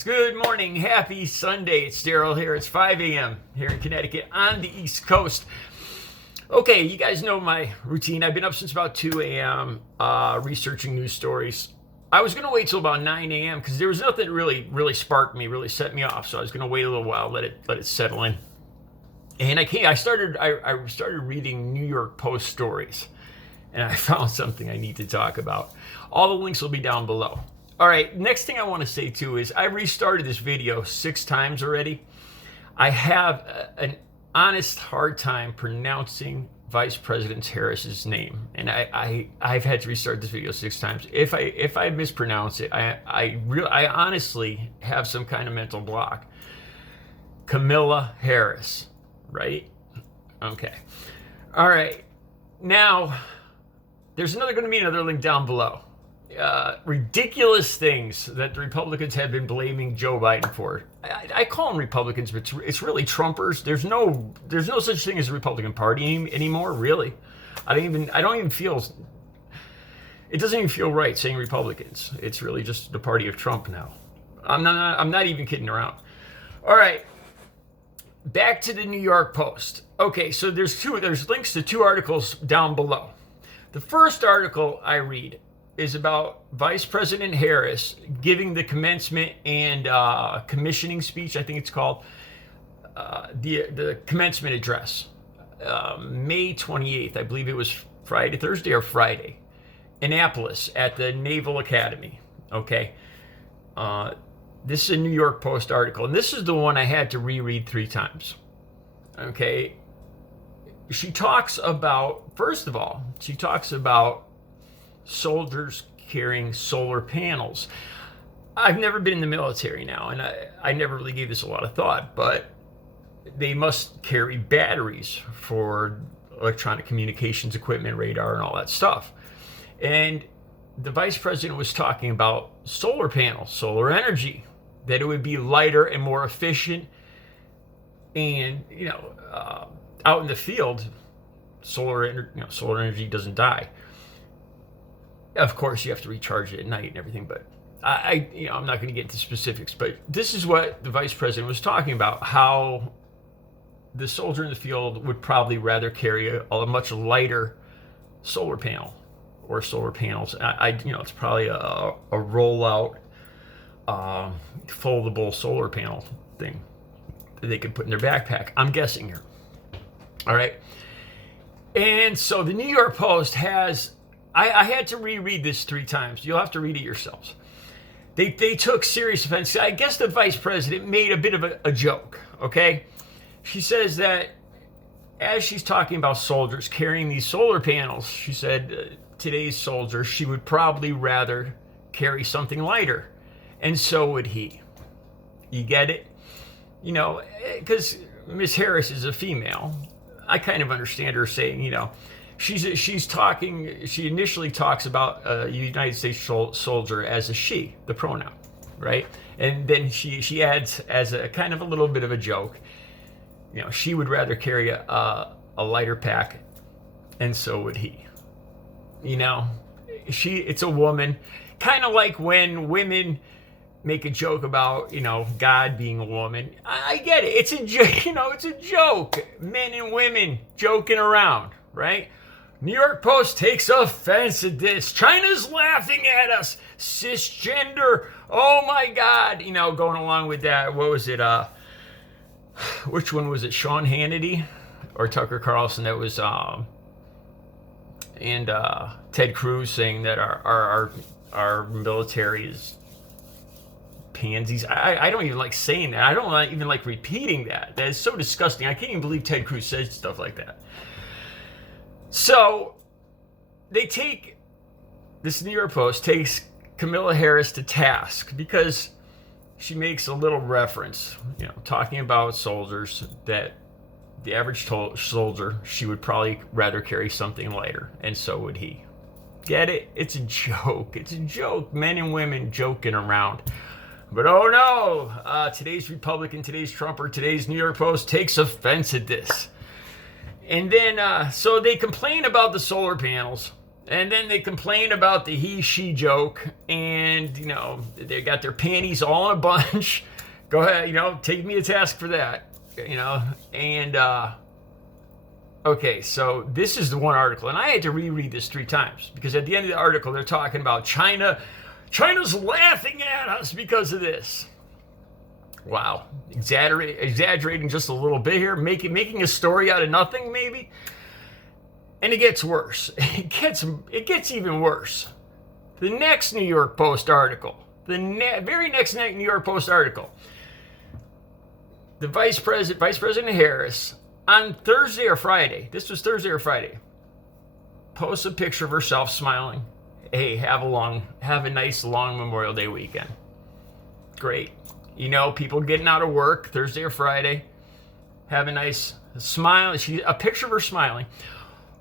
Good morning. Happy Sunday. It's Daryl here. It's 5 a.m. here in Connecticut on the East Coast. Okay, you guys know my routine. I've been up since about 2 a.m. Researching news stories. I was going to wait till about 9 a.m. because there was nothing that really sparked me, really set me off. So I was going to wait a little while, let it settle in. And I started reading New York Post stories, and I found something I need to talk about. All the links will be down below. All right, next thing I want to say too is I restarted this video 6 times already. I have an honest hard time pronouncing Vice President Harris's name, and I've had to restart this video 6 times. If I mispronounce it, I honestly have some kind of mental block. Kamala Harris, right? Okay. All right. Now, there's going to be another link down below. Ridiculous things that the Republicans have been blaming Joe Biden for. I call them Republicans, but it's really Trumpers. There's no such thing as a Republican Party anymore, really. I don't even feel. It doesn't even feel right saying Republicans. It's really just the party of Trump now. I'm not even kidding around. All right. Back to the New York Post. Okay, so there's links to 2 articles down below. The first article I read is about Vice President Harris giving the commencement and commissioning speech, I think it's called, the commencement address, May 28th. I believe it was Thursday or Friday, Annapolis at the Naval Academy. Okay. This is a New York Post article, and this is the one I had to reread 3 times. Okay. She talks about, first of all, soldiers carrying solar panels. I've never been in the military now, and I never really gave this a lot of thought, but they must carry batteries for electronic communications equipment, radar, and all that stuff. And the vice president was talking about solar panels, solar energy, that it would be lighter and more efficient. And, out in the field, solar energy doesn't die. Of course, you have to recharge it at night and everything, but I'm not going to get into specifics. But this is what the vice president was talking about: how the soldier in the field would probably rather carry a much lighter solar panel or solar panels. It's probably a rollout, foldable solar panel thing that they could put in their backpack. I'm guessing here. All right, and so the New York Post has. I had to reread this 3 times. You'll have to read it yourselves. They took serious offense. I guess the vice president made a bit of a joke, okay? She says that as she's talking about soldiers carrying these solar panels, she said today's soldier, she would probably rather carry something lighter. And so would he. You get it? Because Miss Harris is a female. I kind of understand her saying, she's talking. She initially talks about a United States soldier as a she, the pronoun, right? And then she adds as a kind of a little bit of a joke, she would rather carry a lighter pack, and so would he. It's a woman, kind of like when women make a joke about God being a woman. I get it. It's a it's a joke. Men and women joking around, right? New York Post takes offense at this. China's laughing at us. Cisgender. Oh my God. Going along with that. What was it? Which one was it? Sean Hannity or Tucker Carlson? That was and Ted Cruz saying that our military is pansies. I don't even like saying that. I don't even like repeating that. That is so disgusting. I can't even believe Ted Cruz says stuff like that. So this New York Post takes Kamala Harris to task because she makes a little reference, talking about soldiers, that the average soldier, she would probably rather carry something lighter, and so would he. Get it? It's a joke. It's a joke. Men and women joking around. But oh no, today's Republican, today's Trumper, today's New York Post takes offense at this. And then, so they complain about the solar panels. And then they complain about the he-she joke, and, they got their panties all in a bunch. Go ahead, take me to task for that, and, okay, so this is the one article, and I had to reread this 3 times, because at the end of the article, they're talking about China's laughing at us because of this. Wow, exaggerating just a little bit here, making a story out of nothing, maybe. And it gets worse. It gets even worse. The next New York Post article, very next New York Post article, the Vice President Harris, on Thursday or Friday, this was Thursday or Friday, posts a picture of herself smiling. Hey, have a nice long Memorial Day weekend. Great. People getting out of work Thursday or Friday, have a nice smile. A picture of her smiling.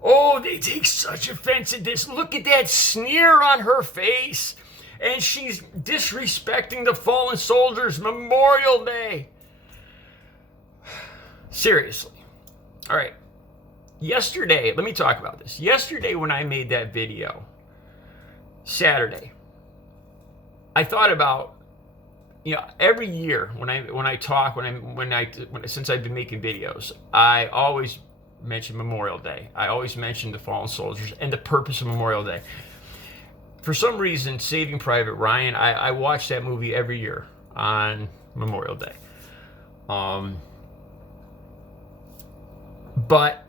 Oh, they take such offense at this. Look at that sneer on her face. And she's disrespecting the fallen soldiers' Memorial Day. Seriously. All right. Yesterday, let me talk about this. Yesterday when I made that video, Saturday, I thought about, every year since I've been making videos, I always mention Memorial Day. I always mention the fallen soldiers and the purpose of Memorial Day. For some reason, Saving Private Ryan, I watch that movie every year on Memorial Day. But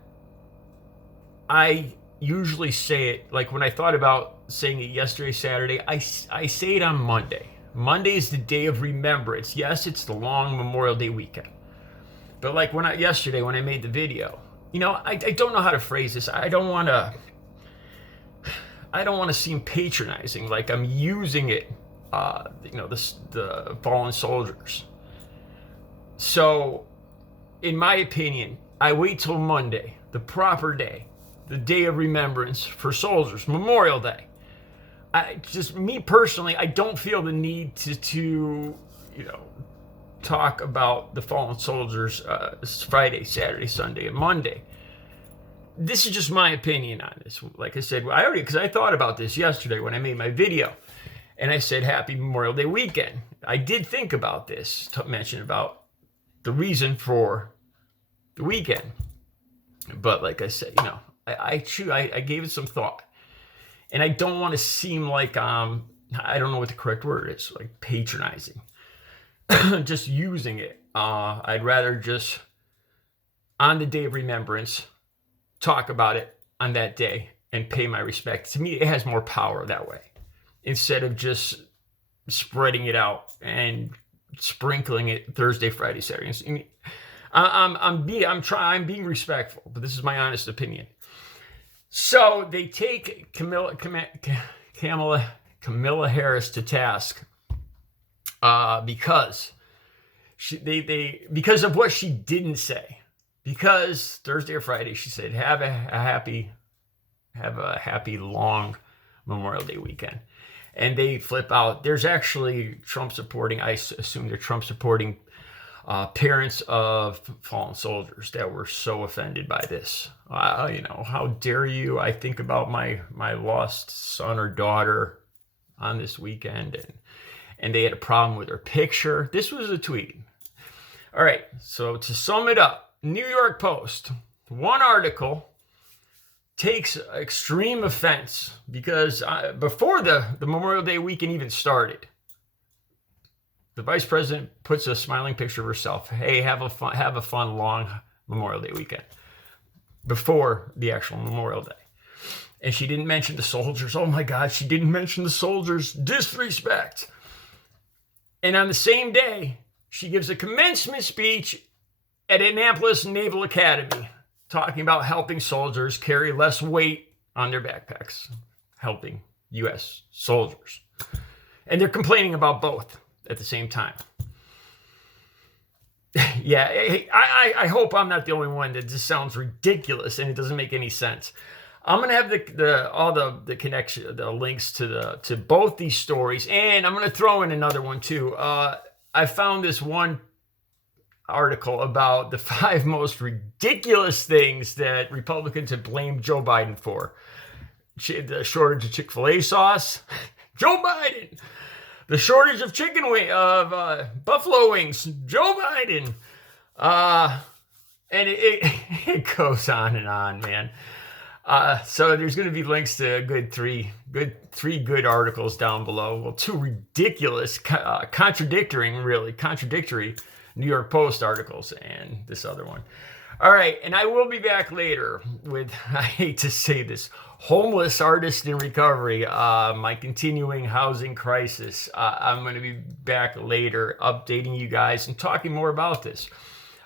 I usually say it, like when I thought about saying it yesterday, Saturday, I say it on Monday. Monday is the day of remembrance. Yes, it's the long Memorial Day weekend. But like yesterday when I made the video, I don't know how to phrase this. I don't want to seem patronizing, like I'm using it, the fallen soldiers. So, in my opinion, I wait till Monday, the proper day, the day of remembrance for soldiers, Memorial Day. Me personally, I don't feel the need to talk about the fallen soldiers Friday, Saturday, Sunday, and Monday. This is just my opinion on this. Like I said, because I thought about this yesterday when I made my video, and I said Happy Memorial Day weekend. I did think about this, mention about the reason for the weekend, but like I said, I gave it some thought, and I don't want to seem like I don't know what the correct word is, like patronizing. Just using it. I'd rather just, on the day of remembrance, talk about it on that day and pay my respect. To me, it has more power that way, instead of just spreading it out and sprinkling it Thursday, Friday, Saturday. I'm being respectful, but this is my honest opinion. So they take Kamala Harris to task. Because because of what she didn't say. Because Thursday or Friday she said have a happy long Memorial Day weekend, and they flip out. There's actually Trump supporting. I assume they're Trump supporting parents of fallen soldiers that were so offended by this. How dare you? I think about my lost son or daughter on this weekend, and they had a problem with her picture. This was a tweet. All right, so to sum it up, New York Post, one article takes extreme offense because before the Memorial Day weekend even started, the vice president puts a smiling picture of herself. Hey, have a fun long Memorial Day weekend before the actual Memorial Day. And she didn't mention the soldiers. Oh my God, she didn't mention the soldiers. Disrespect. And on the same day, she gives a commencement speech at Annapolis Naval Academy, talking about helping soldiers carry less weight on their backpacks, helping U.S. soldiers. And they're complaining about both at the same time. Yeah, I hope I'm not the only one that just sounds ridiculous and it doesn't make any sense. I'm gonna have all the connection, the links to both these stories, and I'm gonna throw in another one too. I found this one article about the 5 most ridiculous things that Republicans have blamed Joe Biden for. the shortage of Chick-fil-A sauce. Joe Biden. The shortage of buffalo wings. Joe Biden. And it goes on and on, man. So there's going to be links to three good articles down below. Well, two ridiculous, contradictory New York Post articles and this other one. All right, and I will be back later with, I hate to say this, homeless artist in recovery, my continuing housing crisis. I'm going to be back later updating you guys and talking more about this.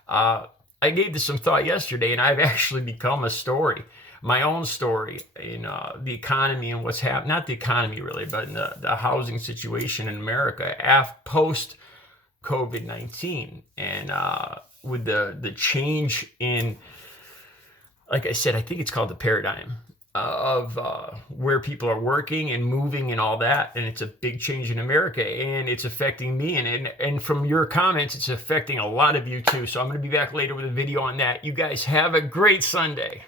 I gave this some thought yesterday, and I've actually become a story, my own story in the economy and what's happening, not the economy really, but in the housing situation in America post COVID-19. And with the change in, like I said, I think it's called the paradigm of where people are working and moving and all that, and it's a big change in America, and it's affecting me, and from your comments, it's affecting a lot of you too. So I'm going to be back later with a video on that. You guys have a great Sunday.